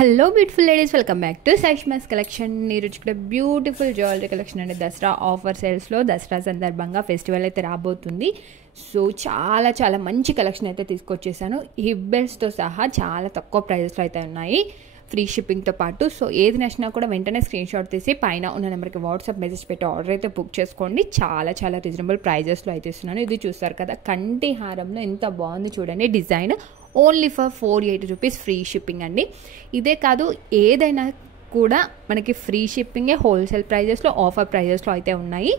Hello beautiful ladies, welcome back to Saishma's collection. ఈరోజు కూడా beautiful jewellery collection అండి. Dasara offer సేల్స్లో దసరా సందర్భంగా ఫెస్టివల్ అయితే రాబోతుంది. సో చాలా చాలా మంచి కలెక్షన్ అయితే తీసుకొచ్చేసాను. హిబ్బెల్స్తో సహా చాలా తక్కువ ప్రైజెస్లో అయితే ఉన్నాయి, ఫ్రీ షిప్పింగ్తో పాటు. సో ఏది నచ్చినా కూడా వెంటనే స్క్రీన్ షాట్ తీసి పైన ఉన్న నెంబర్కి వాట్సాప్ మెసేజ్ పెట్టి ఆర్డర్ అయితే బుక్ చేసుకోండి. చాలా చాలా రీజనబుల్ ప్రైజెస్లో అయితే ఇస్తున్నాను. ఇది చూస్తారు కదా, కంటి హారంలో ఎంత బాగుంది చూడండి design. Only for 480 rupees free shipping అండి. ఇదే కాదు, ఏదైనా కూడా మనకి ఫ్రీ షిప్పింగే, హోల్సేల్ ప్రైజెస్లో, ఆఫర్ ప్రైజెస్లో అయితే ఉన్నాయి.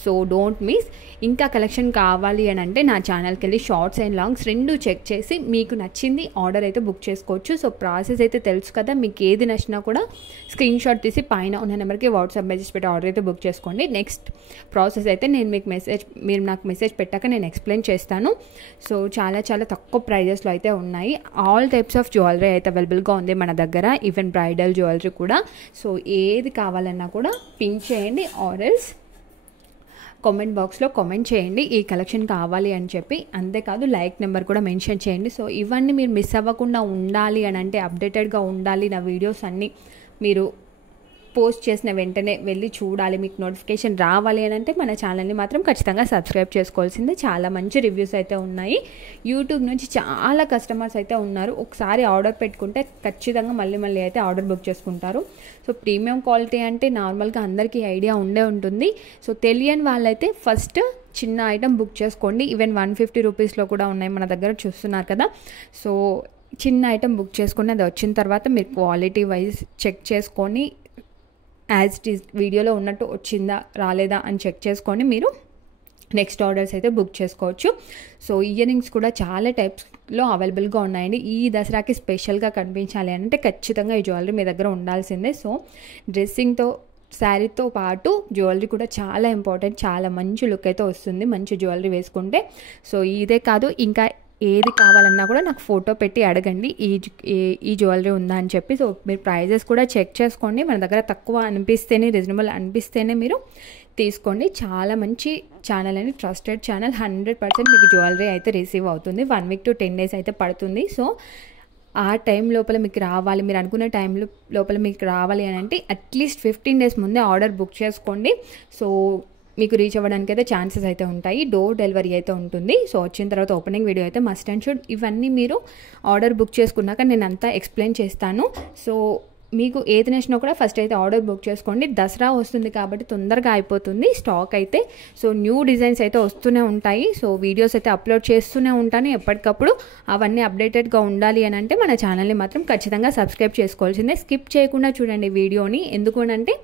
So don't miss. ఇంకా కలెక్షన్ కావాలి అని అంటే నా ఛానల్కి వెళ్ళి షార్ట్స్ అండ్ లాంగ్స్ రెండు చెక్ చేసి మీకు నచ్చింది ఆర్డర్ అయితే బుక్ చేసుకోవచ్చు. సో ప్రాసెస్ అయితే తెలుసు కదా, మీకు ఏది నచ్చినా కూడా స్క్రీన్ షాట్ తీసి పైన ఉన్న నెంబర్కి వాట్సాప్ మెసేజ్ పెట్టి ఆర్డర్ అయితే బుక్ చేసుకోండి. నెక్స్ట్ ప్రాసెస్ అయితే నేను మీకు మీరు నాకు మెసేజ్ పెట్టాక నేను ఎక్స్ప్లెయిన్ చేస్తాను. సో చాలా చాలా తక్కువ ప్రైజెస్లో అయితే ఉన్నాయి. ఆల్ టైప్స్ ఆఫ్ జ్యువెలరీ అయితే అవైలబుల్గా ఉంది మన దగ్గర, ఈవెన్ బ్రైడల్ జ్యువెలరీ కూడా. సో ఏది కావాలన్నా కూడా పింక్ చేయండి, ఆర్ఎల్స్ కామెంట్ బాక్స్లో కామెంట్ చేయండి ఈ కలెక్షన్ కావాలి అని చెప్పి. అంతేకాదు లైక్ నెంబర్ కూడా మెన్షన్ చేయండి. సో ఇవన్నీ మీరు మిస్ అవ్వకుండా ఉండాలి అని అంటే, అప్డేటెడ్గా ఉండాలి, నా వీడియోస్ అన్నీ మీరు పోస్ట్ చేసిన వెంటనే వెళ్ళి చూడాలి, మీకు నోటిఫికేషన్ రావాలి అని అంటే మన ఛానల్ని మాత్రం ఖచ్చితంగా సబ్స్క్రైబ్ చేసుకోవాల్సిందే. చాలా మంచి రివ్యూస్ అయితే ఉన్నాయి. యూట్యూబ్ నుంచి చాలా కస్టమర్స్ అయితే ఉన్నారు. ఒకసారి ఆర్డర్ పెట్టుకుంటే ఖచ్చితంగా మళ్ళీ మళ్ళీ అయితే ఆర్డర్ బుక్ చేసుకుంటారు. సో ప్రీమియం క్వాలిటీ అంటే నార్మల్గా అందరికీ ఐడియా ఉండే ఉంటుంది. సో తెలియని వాళ్ళైతే ఫస్ట్ చిన్న ఐటమ్ బుక్ చేసుకోండి. ఈవెన్ 150 రూపీస్లో కూడా ఉన్నాయి మన దగ్గర, చూస్తున్నారు కదా. సో చిన్న ఐటమ్ బుక్ చేసుకుని అది వచ్చిన తర్వాత మీరు క్వాలిటీ వైజ్ చెక్ చేసుకొని, యాజ్ ఇట్ ఈస్ వీడియోలో ఉన్నట్టు వచ్చిందా రాలేదా అని చెక్ చేసుకొని మీరు నెక్స్ట్ ఆర్డర్స్ అయితే బుక్ చేసుకోవచ్చు. సో ఇయర్ రింగ్స్ కూడా చాలా టైప్స్లో అవైలబుల్గా ఉన్నాయండి. ఈ దసరాకి స్పెషల్గా కనిపించాలి అంటే ఖచ్చితంగా ఈ జ్యువెలరీ మీ దగ్గర ఉండాల్సిందే. సో డ్రెస్సింగ్తో శారీతో పాటు జ్యువెలరీ కూడా చాలా ఇంపార్టెంట్. చాలా మంచి లుక్ అయితే వస్తుంది మంచి జ్యువెలరీ వేసుకుంటే. సో ఇదే కాదు, ఇంకా ఏది కావాలన్నా కూడా నాకు ఫోటో పెట్టి అడగండి ఈ జ్యువెలరీ ఉందా అని చెప్పి. సో మీరు ప్రైజెస్ కూడా చెక్ చేసుకోండి. మన దగ్గర తక్కువ అనిపిస్తేనే, రీజనబుల్ అనిపిస్తేనే మీరు తీసుకోండి. చాలా మంచి ఛానల్ అండి, ట్రస్టెడ్ ఛానల్. 100% మీకు జ్యువెలరీ అయితే రిసీవ్ అవుతుంది. 1 వీక్ to 10 days అయితే పడుతుంది. సో ఆ టైం లోపల మీకు రావాలి, మీరు అనుకున్న టైం లోపల మీకు రావాలి అని అంటే అట్లీస్ట్ 15 days ముందే ఆర్డర్ బుక్ చేసుకోండి. సో మీకు రీచ్ అవ్వడానికి అయితే ఛాన్సెస్ అయితే ఉంటాయి. డోర్ డెలివరీ అయితే ఉంటుంది. సో వచ్చిన తర్వాత ఓపెనింగ్ వీడియో అయితే మస్ట్ అండ్ షుడ్. ఇవన్నీ మీరు ఆర్డర్ బుక్ చేసుకున్నాక నేను అంతా ఎక్స్ప్లెయిన్ చేస్తాను. సో మీకు ఏది నచ్చినా కూడా ఫస్ట్ అయితే ఆర్డర్ బుక్ చేసుకోండి. దసరా వస్తుంది కాబట్టి తొందరగా అయిపోతుంది స్టాక్ అయితే. సో న్యూ డిజైన్స్ అయితే వస్తూనే ఉంటాయి. సో వీడియోస్ అయితే అప్లోడ్ చేస్తూనే ఉంటాను ఎప్పటికప్పుడు. అవన్నీ అప్డేటెడ్గా ఉండాలి అని అంటే మన ఛానల్ని మాత్రం ఖచ్చితంగా సబ్స్క్రైబ్ చేసుకోవాల్సిందే. స్కిప్ చేయకుండా చూడండి వీడియోని. ఎందుకు అంటే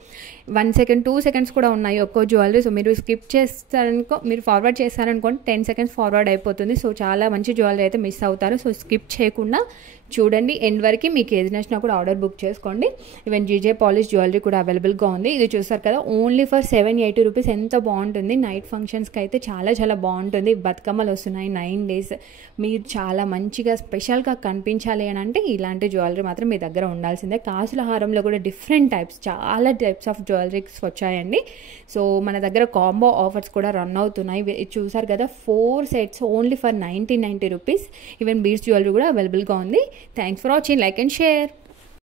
1 second 2 seconds కూడా ఉన్నాయి ఒక్కో జ్యువెలరీ. సో మీరు స్కిప్ చేస్తారనుకో, మీరు ఫార్వర్డ్ చేస్తారనుకోండి 10 seconds ఫార్వర్డ్ అయిపోతుంది. సో చాలా మంచి జ్యువెలరీ అయితే మిస్ అవుతారు. సో స్కిప్ చేయకుండా చూడండి ఎండ్ వరకు. మీకు ఏది నచ్చినా కూడా ఆర్డర్ బుక్ చేసుకోండి. ఈవెన్ జీజే పాలిష్ జ్యువెలరీ కూడా అవైలబుల్గా ఉంది. ఇది చూస్తారు కదా, ఓన్లీ ఫర్ 780 రూపీస్. ఎంత బాగుంటుంది. నైట్ ఫంక్షన్స్కి అయితే చాలా చాలా బాగుంటుంది. బతుకమ్మలు వస్తున్నాయి 9 days. మీరు చాలా మంచిగా స్పెషల్గా కనిపించాలి అని అంటే ఇలాంటి జ్యువెలరీ మాత్రం మీ దగ్గర ఉండాల్సిందే. కాసుల హారంలో కూడా డిఫరెంట్ టైప్స్, చాలా టైప్స్ ఆఫ్ జ్యువెలరీస్ వచ్చాయండి. సో మన దగ్గర కాంబో ఆఫర్స్ కూడా రన్ అవుతున్నాయి. చూసారు కదా, 4 sets only for 1990 rupees. Even beads jewellery కూడా అవైలబుల్గా ఉంది. Thanks for watching. Like and share.